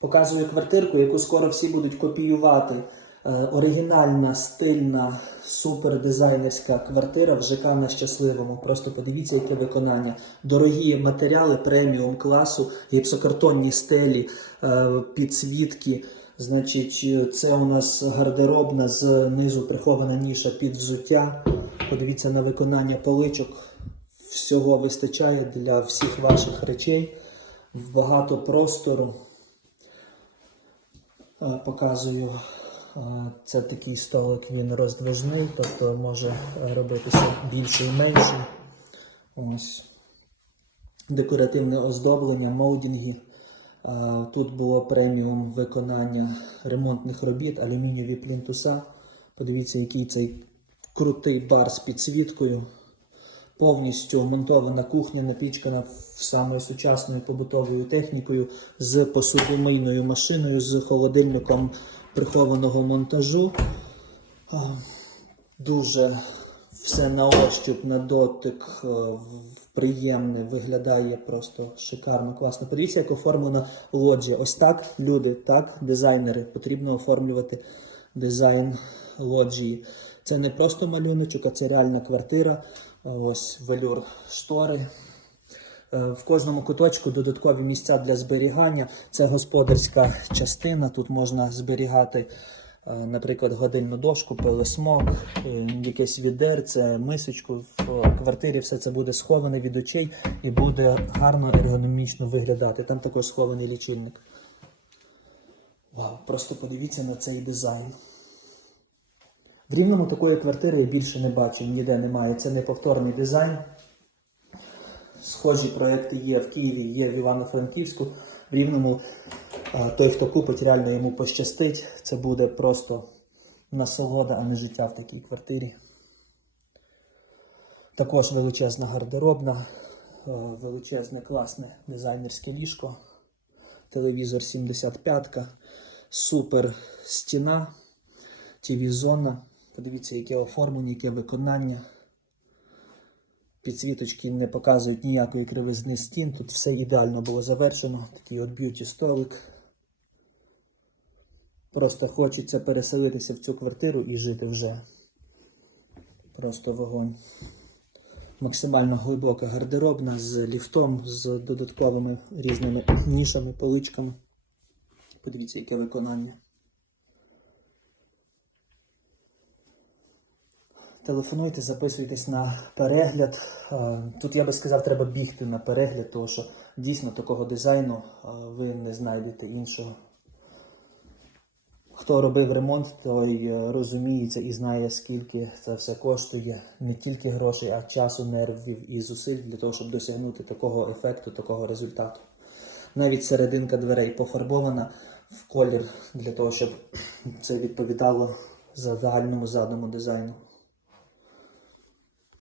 Показую квартирку, яку скоро всі будуть копіювати. Е, оригінальна, стильна, супердизайнерська квартира в ЖК на щасливому. Просто подивіться, яке виконання. Дорогі матеріали преміум класу, гіпсокартонні стелі, е, підсвітки. Значить, це у нас гардеробна знизу прихована ніша під взуття. Подивіться на виконання поличок. Всього вистачає для всіх ваших речей. Багато простору. Е, Показую. Е, Це такий столик, він роздвижний, тобто може робитися більший і менший. Декоративне оздоблення, молдінги. Е, Тут було преміум виконання ремонтних робіт, алюмінієві плінтуса. Подивіться, який цей крутий бар з підсвіткою. Повністю монтована кухня, напічкана самою сучасною побутовою технікою з посудомийною машиною, з холодильником прихованого монтажу. Дуже все на ощуп, на дотик, е, приємне, виглядає просто шикарно, класно. Подивіться, як оформлена лоджія. Ось так люди, так, дизайнери, потрібно оформлювати дизайн лоджії. Це не просто малюночок, а це реальна квартира. Ось велюр штори. Е, В кожному куточку додаткові місця для зберігання. Це господарська частина. Тут можна зберігати, е, наприклад, годинну дошку, пилосмок, е, якесь відерце, мисочку. В квартирі все це буде сховане від очей і буде гарно ергономічно виглядати. Там також схований лічильник. Вау, просто подивіться на цей дизайн. В рівному такої квартири я більше не бачив, ніде немає. Це неповторний дизайн. Схожі проекти є в Києві, є в Івано-Франківську. В Рівному той, хто купить, реально йому пощастить. Це буде просто насолода, а не життя в такій квартирі. Також величезна гардеробна, е, величезне класне дизайнерське ліжко, телевізор 75, супер стіна, ТВ-зона. Подивіться, яке оформлення, яке виконання. Підсвіточки не показують ніякої кривизни стін. Тут все ідеально було завершено. Такий от б'юті столик. Просто хочеться переселитися в цю квартиру і жити вже. Просто вогонь. Максимально глибока гардеробна з ліфтом, з додатковими різними нішами, поличками. Подивіться, яке виконання. Телефонуйте, записуйтесь на перегляд. Е, Тут я би сказав, треба бігти на перегляд, тому що дійсно такого дизайну е, ви не знайдете іншого. Хто робив ремонт, той е, розуміється і знає, скільки це все коштує. Не тільки грошей, а часу, нервів і зусиль для того, щоб досягнути такого ефекту, такого результату. Навіть серединка дверей пофарбована в колір для того, щоб це відповідало загальному задуму дизайну.